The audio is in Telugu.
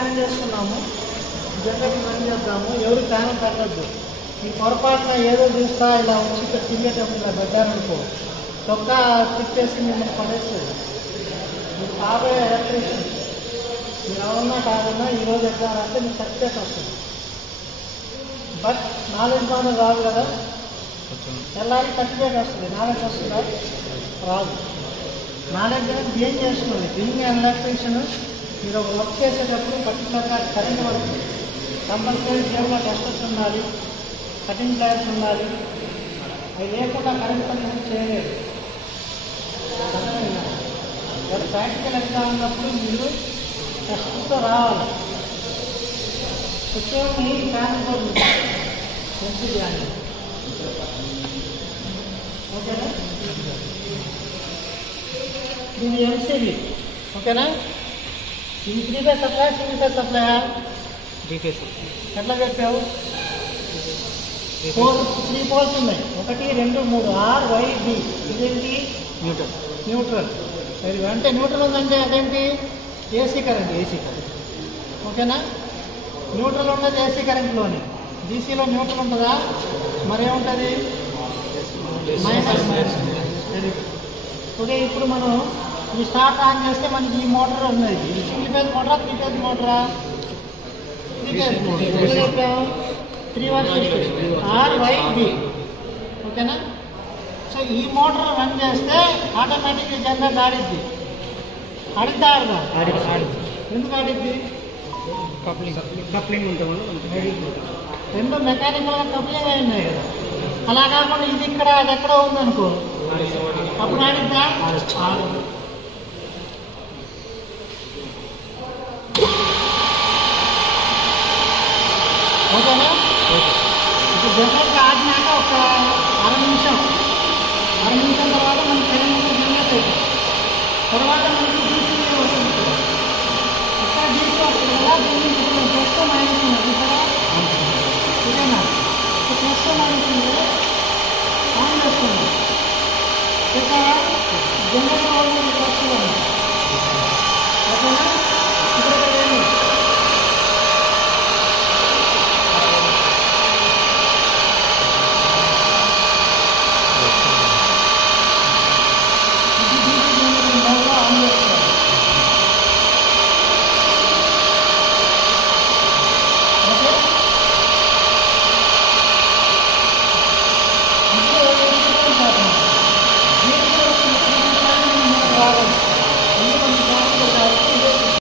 ఆన్ చేస్తున్నాము, జనరేటర్ రన్ చేద్దాము. ఎవరు ప్యానల్ పెట్టద్దు. ఈ పొరపాటున ఏదో చూస్తా ఇలా వచ్చి ఇక్కడ తిరిగేటప్పుడు ఇలా పెట్టారనుకో, చొక్కా తిప్పేసి మిమ్మల్ని పడేస్తుంది. మీరు కాబోయే ఎలక్ట్రీషియన్, మీరు అవునా కాదన్నా ఈరోజు ఎగ్జామ్ అంటే మీకు సర్టిఫికేట్ వస్తుంది. బట్ నాలెడ్జ్ మాత్రం రాదు కదా, వెళ్ళాలి సర్టిఫికేట్ వస్తుంది. నాలెడ్జ్ వస్తుందా? రాదు. నాలెడ్జ్ అనేది గెయిన్ చేసుకోండి. బీయింగ్ ఎలక్ట్రీషియన్ మీరు ఒక వర్క్ చేసేటప్పుడు పర్టికులర్గా కరెంట్ వర్క్ కంపల్సరీ జేబులో టెస్టర్స్ ఉండాలి, కటింగ్ ప్లేయర్స్ ఉండాలి. అవి లేకుండా కరెంట్ పని చేయలేదు. మరి ప్రాక్టికల్ ఎగ్జామ్ ఉన్నప్పుడు మీరు టెస్ట్తో రావాలి. వచ్చేవాడిని ప్యానల్ బోర్డు ఎంసీబీ అని, ఓకేనా? దీని ఎంసీబీ, ఓకేనా? ఇది 3 ఫేజ్ సప్లై, సింగిల్ ఫేజ్ సప్లైయా? 3 ఫేజ్. ఎట్లా చెప్పావు? 3 పోల్స్ ఉన్నాయి. 1, 2, 3 RYB. ఇదేంటి? న్యూట్రల్. న్యూట్రల్. అంటే న్యూట్రల్ ఉందంటే అదేంటి? AC current. ఓకేనా? న్యూట్రల్ ఉన్నది ఏసీ కరెంట్లోనే. డీసీలో న్యూట్రల్ ఉంటుందా? మరేముంటుంది? మైనస్. ఓకే, ఇప్పుడు మనం ఈ స్టార్ట్ ఆన్ చేస్తే మనకి ఈ మోటార్ ఉన్నది. ఇది సింగిల్ ఫేజ్ మోటారా, 3 ఫేజ్ మోటారా? 3 ఫేజ్ మోటార్. 3 RYB. ఓకేనా? సో ఈ మోటార్ రన్ చేస్తే ఆటోమేటిక్గా జనరేట్ ఆడిద్ది. ఆడిద్దా? ఎందుకు ఆడిద్ది? కప్లింగ్ ఉంటాం. రెండు మెకానికల్గా కప్లింగ్ అయి ఉన్నాయి కదా. అలా కాకుండా ఇది ఇక్కడ అది ఎక్కడో ఉందనుకో, అప్పుడు ఆడిద్దా? ఓకేనా? ఇప్పుడు జనరేట్ ఆడినాక ఒక అర నిమిషం తర్వాత మనకి కరెంట్ జనరేట్ అవుతుంది. తర్వాత మనకి డీసీ వస్తుంది. ఇక్కడ డీసీ వస్తుంది కదా, దీన్ని ఇప్పుడు ప్లస్ మైనస్ ఉన్నది ఇక్కడ. ఓకేనా? ప్లస్ మైనస్ ఉంది, ఆన్ చేస్తుంది. ఇక్కడ జనరేటర్ వస్తుంది ప్లస్. ఓకేనా?